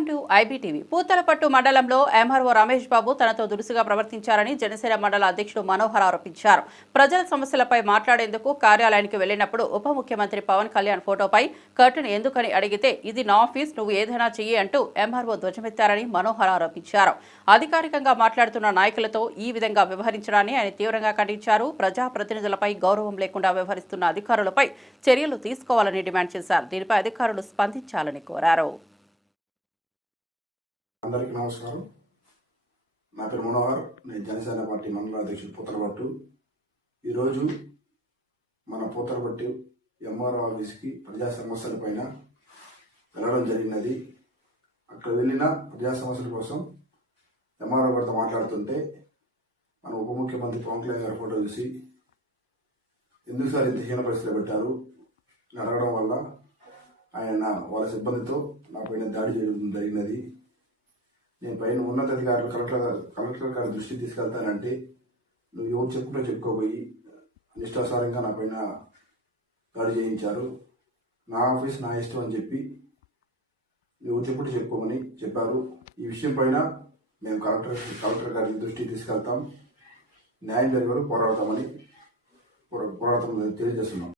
Welcome to IBTV. Puthalapattu మండలంలో MRO Ramesh Babu తనతో దురుసుగా ప్రవర్తించారని జనసేన మండల అధ్యక్షుడు మనోహర్ ఆరోపించారు. ప్రజల సమస్యలపై మాట్లాడేందుకు కార్యాలయానికి వెళ్లినప్పుడు ఉప ముఖ్యమంత్రి పవన్ కళ్యాణ్ ఫోటోపై కర్టెన్ ఎందుకని అడిగితే ఇది నా ఆఫీస్, నువ్వు ఏదైనా చెయ్యి అంటూ ఎంఆర్ఓ ధ్వజమెత్తారని మనోహర్ ఆరోపించారు. అధికారికంగా మాట్లాడుతున్న నాయకులతో ఈ విధంగా వ్యవహరించడాన్ని ఆయన తీవ్రంగా ఖండించారు. ప్రజాప్రతినిధులపై గౌరవం లేకుండా వ్యవహరిస్తున్న అధికారులపై చర్యలు తీసుకోవాలని డిమాండ్ చేశారు. దీనిపై అధికారులు స్పందించాలని కోరారు. అందరికీ నమస్కారం. నా పేరు మనోహర్. నేను జనసేన పార్టీ మండల అధ్యక్షుడు పూతలపట్టు. ఈరోజు మన పూతలపట్టు ఎంఆర్ఓ ఆఫీస్కి ప్రజా సమస్యల పైన వెళ్ళడం జరిగినది. అక్కడ వెళ్ళిన ప్రజా సమస్యల కోసం ఎంఆర్ఓ గారితో మాట్లాడుతుంటే మన ఉప ముఖ్యమంత్రి పవన్ కళ్యాణ్ గారి ఫోటో చూసి ఎందుకు సార్ ఇంత హీన పరిస్థితిలో పెట్టారు అడగడం వల్ల ఆయన వాళ్ళ సిబ్బందితో నా పైన దాడి చేయడం జరిగినది. నేను పైన ఉన్నతాధికారులు కలెక్టర్ గారి దృష్టికి తీసుకెళ్తానంటే నువ్వు ఎవరు చెప్పుకుంటూ చెప్పుకోబోయి నిష్ఠాసారంగా నా పైన దాడి చేయించారు. నా ఆఫీస్ నా ఇష్టం అని చెప్పి నువ్వు చెప్పుకుంటూ చెప్పుకోమని చెప్పారు. ఈ విషయం పైన మేము కలెక్టర్ గారి దృష్టికి తీసుకెళ్తాం, న్యాయం జరిగే వరకు పోరాడతామని తెలియజేస్తున్నాం.